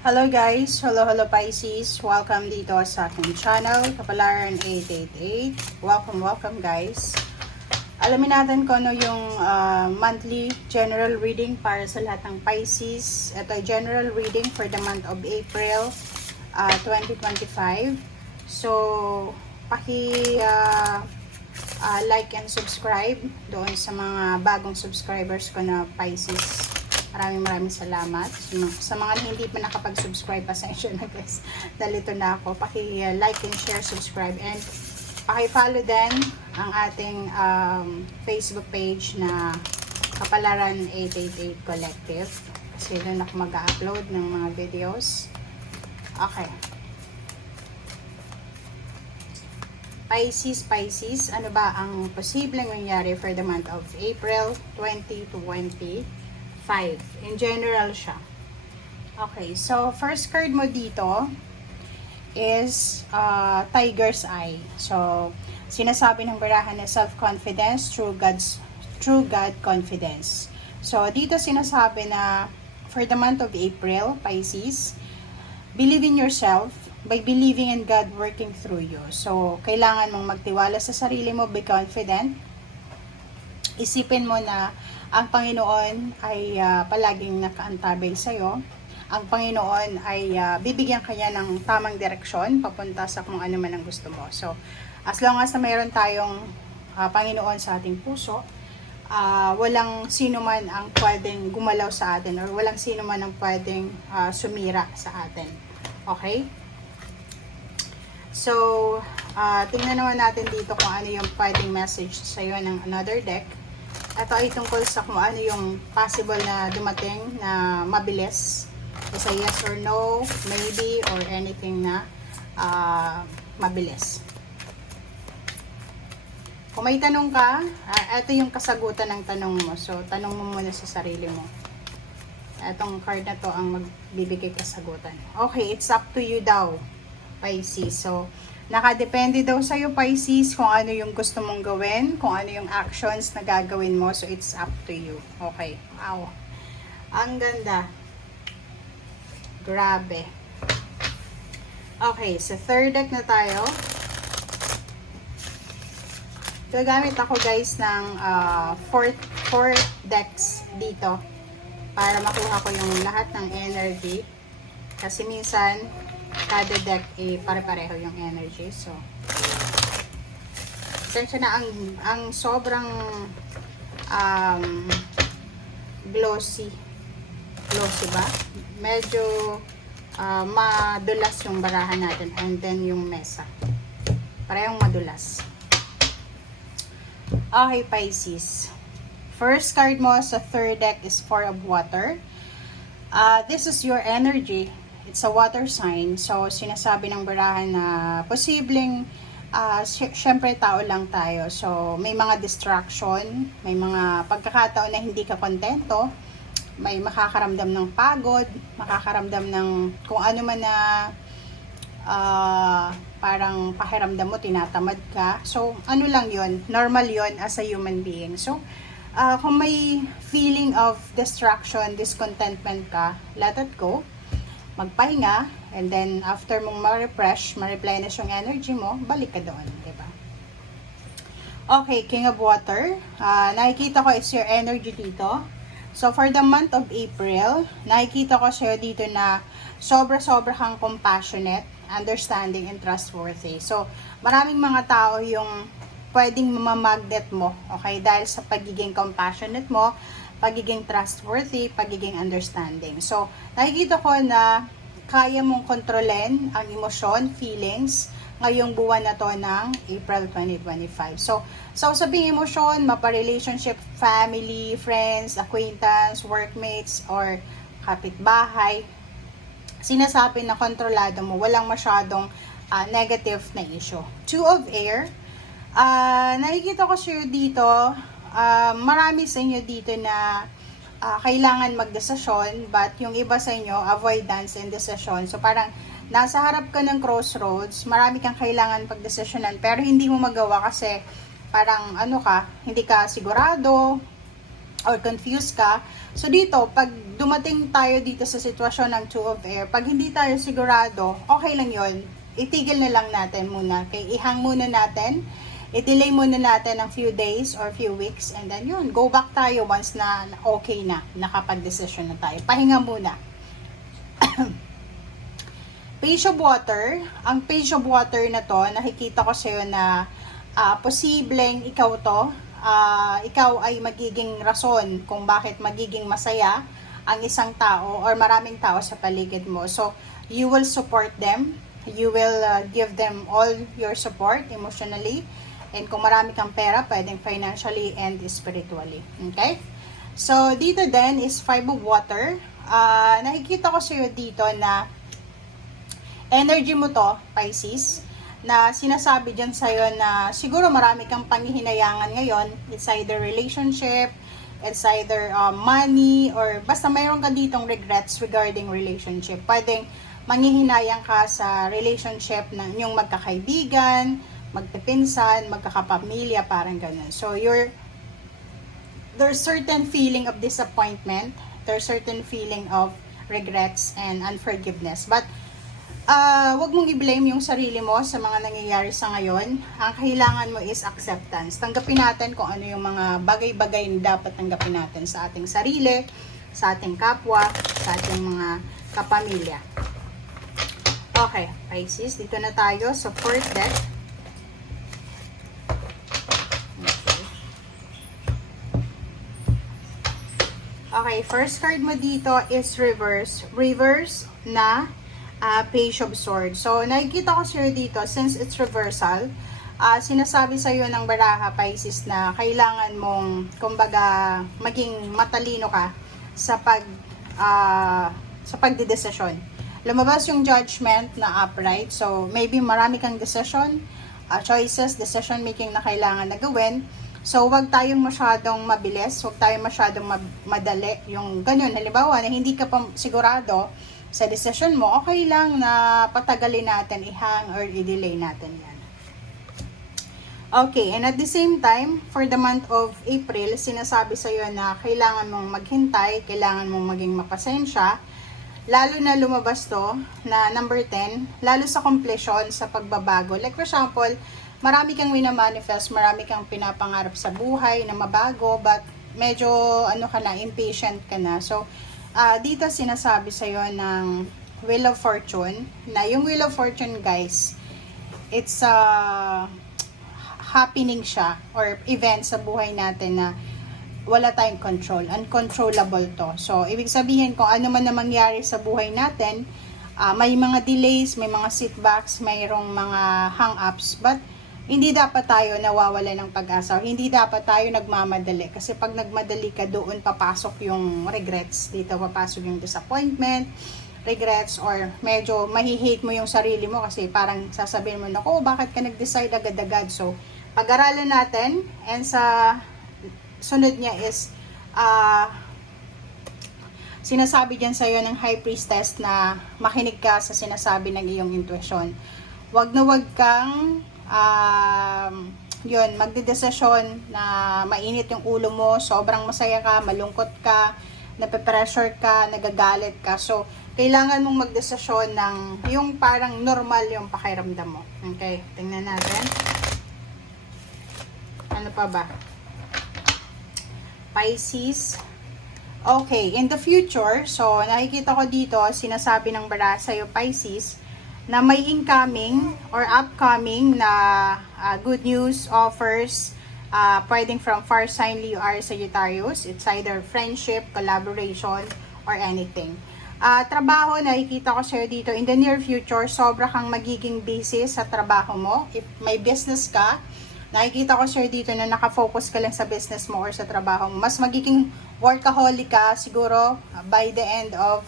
Hello guys! Hello Pisces! Welcome dito sa aking channel, Kapalaran 888. Welcome guys! Alamin natin kung ano yung monthly general reading para sa lahat ng Pisces. Ito ay general reading for the month of April 2025. So, like and subscribe doon sa mga bagong subscribers ko na Pisces. Maraming salamat. Sa mga hindi pa nakapag-subscribe, pasensya na guys. Nalito na ako. Like and share, subscribe. And paki-follow din ang ating Facebook page na Kapalaran 888 Collective. Kasi doon ako mag-upload ng mga videos. Okay. Pisces, ano ba ang posibleng mangyari for the month of April 2025? In general siya. Okay, so first card mo dito is Tiger's Eye. So, sinasabi ng barahan na self-confidence through God confidence. So, dito sinasabi na for the month of April, Pisces, believe in yourself by believing in God working through you. So, kailangan mong magtiwala sa sarili mo, be confident. Isipin mo na ang Panginoon ay palaging nakaantabay sa'yo. Ang Panginoon ay bibigyan kanya ng tamang direksyon papunta sa kung ano man ang gusto mo. So, as long as na mayroon tayong Panginoon sa ating puso, walang sino man ang pwedeng gumalaw sa atin or walang sino man ang pwedeng sumira sa atin. Okay? So, tingnan naman natin dito kung ano yung pwedeng message sa'yo ng another deck. Ito ay tungkol sa kung ano yung possible na dumating na mabilis. Isa yes or no, maybe, or anything na mabilis. Kung may tanong ka, ito yung kasagutan ng tanong mo. So, tanong mo muna sa sarili mo. Itong card na to ang magbibigay kasagutan. Okay, it's up to you daw, Pisces. So, nakadepende daw sa'yo, Pisces, kung ano yung gusto mong gawin, kung ano yung actions na gagawin mo. So, it's up to you. Okay. Wow. Ang ganda. Grabe. Okay, so third deck na tayo. Gagamit ako guys ng 4 decks dito para makuha ko yung lahat ng energy. Kasi minsan, kada deck pare-pareho yung energy. So, sensya na ang sobrang glossy ba? Medyo madulas yung barahan natin, and then yung mesa. Parehong madulas. Okay, Pisces. First card mo sa third deck is Four of Water. This is your energy. It's a water sign. So, sinasabi ng barahan na posibleng, syempre tao lang tayo. So, may mga distraction, may mga pagkakataon na hindi ka kontento, may makakaramdam ng pagod, makakaramdam ng kung ano man na parang pakiramdam mo, tinatamad ka. So, ano lang yon, normal yon as a human being. So, kung may feeling of distraction, discontentment ka, let it go. Magpahinga, and then after mong ma-replenish yung energy mo, balik ka doon, diba? Okay, King of Water. Nakikita ko is your energy dito. So, for the month of April, nakikita ko sa'yo dito na sobra-sobra kang compassionate, understanding, and trustworthy. So, maraming mga tao yung pwedeng mamamagnet mo, okay? Dahil sa pagiging compassionate mo, pagiging trustworthy, pagiging understanding. So, nakikita ko na kaya mong kontrolin ang emosyon, feelings, ngayong buwan na to ng April 2025. So, sabing emosyon, mapa-relationship, family, friends, acquaintance, workmates, or kapitbahay, sinasabi na kontrolado mo, walang masyadong negative na issue. Two of Air, nakikita ko sa'yo dito, marami sa inyo dito na kailangan magdesisyon, but yung iba sa inyo, avoidance and decision. So, parang nasa harap ka ng crossroads, marami kang kailangan pagdesisyonan, pero hindi mo magawa kasi parang hindi ka sigurado, or confused ka. So dito, pag dumating tayo dito sa sitwasyon ng two of air, pag hindi tayo sigurado, okay lang yon, itigil na lang natin muna. Okay, ihang muna natin, i-delay muna natin ng few days or few weeks, and then yun, go back tayo once na okay na, nakapag-decision na tayo. Pahinga muna. Page of Water, ang Page of Water na to, nakikita ko sa'yo na posibleng ikaw to, ikaw ay magiging rason kung bakit magiging masaya ang isang tao or maraming tao sa paligid mo. So, you will support them, you will give them all your support emotionally, and kung marami kang pera, pwedeng financially and spiritually. Okay? So, dito din is 5 of Water. Nakikita ko sa'yo dito na energy mo to, Pisces, na sinasabi dyan sa'yo na siguro marami kang panghihinayangan ngayon. It's either relationship, it's either money, or basta mayroon ka ditong regrets regarding relationship. Pwedeng manghihinayang ka sa relationship ng yung magkakaibigan, magpipinsan, magkakapamilya, parang ganun. So, there's certain feeling of disappointment, there's certain feeling of regrets and unforgiveness. But, wag mong i-blame yung sarili mo sa mga nangyayari sa ngayon. Ang kailangan mo is acceptance. Tanggapin natin kung ano yung mga bagay-bagay na dapat tanggapin natin sa ating sarili, sa ating kapwa, sa ating mga kapamilya. Okay, Pisces, dito na tayo sa fourth deck. Okay, first card mo dito is reverse. Reverse na Page of Swords. So, nakikita ko sa'yo dito, since it's reversal, sinasabi sa'yo ng baraha, Pisces, na kailangan mong, kumbaga, maging matalino ka sa pagdidesisyon. Lumabas yung Judgment na upright. So, maybe marami kang decision, choices, decision making na kailangan na gawin. So, wag tayong masyadong mabilis, wag tayong masyadong madali. Yung ganyan, halimbawa, na hindi ka pa sigurado sa decision mo, okay lang na patagalin natin, ihang or i-delay natin yan. Okay, and at the same time, for the month of April, sinasabi sa'yo na kailangan mong maghintay, kailangan mong maging mapasensya, lalo na lumabas to, na number 10, lalo sa completion, sa pagbabago. Like for example, marami kang winamanifest, marami kang pinapangarap sa buhay na mabago, but medyo impatient ka na. So, dito sinasabi sa'yo ng Wheel of Fortune, na yung Wheel of Fortune, guys, it's happening siya, or event sa buhay natin na wala tayong control, uncontrollable to. So, ibig sabihin, kung ano man na mangyari sa buhay natin, may mga delays, may mga setbacks, mayroong mga hang-ups, but hindi dapat tayo nawawala ng pag-asa, hindi dapat tayo nagmamadali. Kasi pag nagmadali ka, doon papasok yung regrets. Dito papasok yung disappointment, regrets, or medyo mahihate mo yung sarili mo kasi parang sasabihin mo, naku, bakit ka nag-decide agad-agad? So, pag-aralan natin, and sa sunod niya is, sinasabi dyan sa'yo ng High Priestess na makinig ka sa sinasabi ng iyong intuition. Wag na wag kang magdedesisyon na mainit yung ulo mo, sobrang masaya ka, malungkot ka, nape-pressure ka, nagagalit ka. So, kailangan mong magdesisyon ng yung parang normal yung pakiramdam mo. Okay, tingnan natin. Ano pa ba? Pisces. Okay, in the future, so nakikita ko dito, sinasabi ng bara sa'yo, Pisces, na may incoming or upcoming na good news, offers, pwedeng from far sign Leo, Aries, Sagittarius. It's either friendship, collaboration, or anything. Trabaho, nakikita ko sa'yo dito, in the near future, sobra kang magiging busy sa trabaho mo. If may business ka, nakikita ko sa'yo dito na nakafocus ka lang sa business mo or sa trabaho mo. Mas magiging workaholic ka siguro by the end of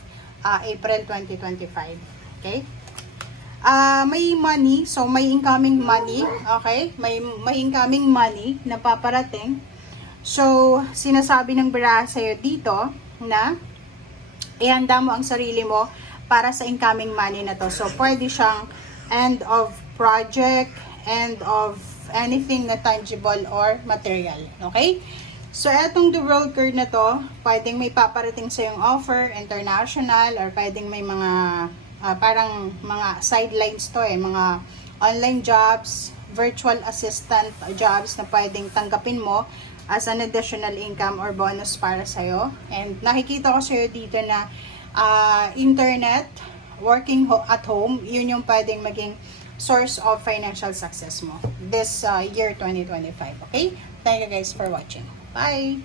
April 2025. Okay? May money, so may incoming money, okay? May incoming money na paparating. So, sinasabi ng bira sa'yo dito na ihanda mo ang sarili mo para sa incoming money na to. So, pwede siyang end of project, end of anything na tangible or material, okay? So, etong the world card na to, pwedeng may paparating sa yung offer, international, or pwedeng may mga, parang mga sidelines to mga online jobs, virtual assistant jobs na pwedeng tanggapin mo as an additional income or bonus para sa'yo. And nakikita ko sa'yo dito na internet, working at home, yun yung pwedeng maging source of financial success mo this year 2025. Okay? Thank you guys for watching. Bye!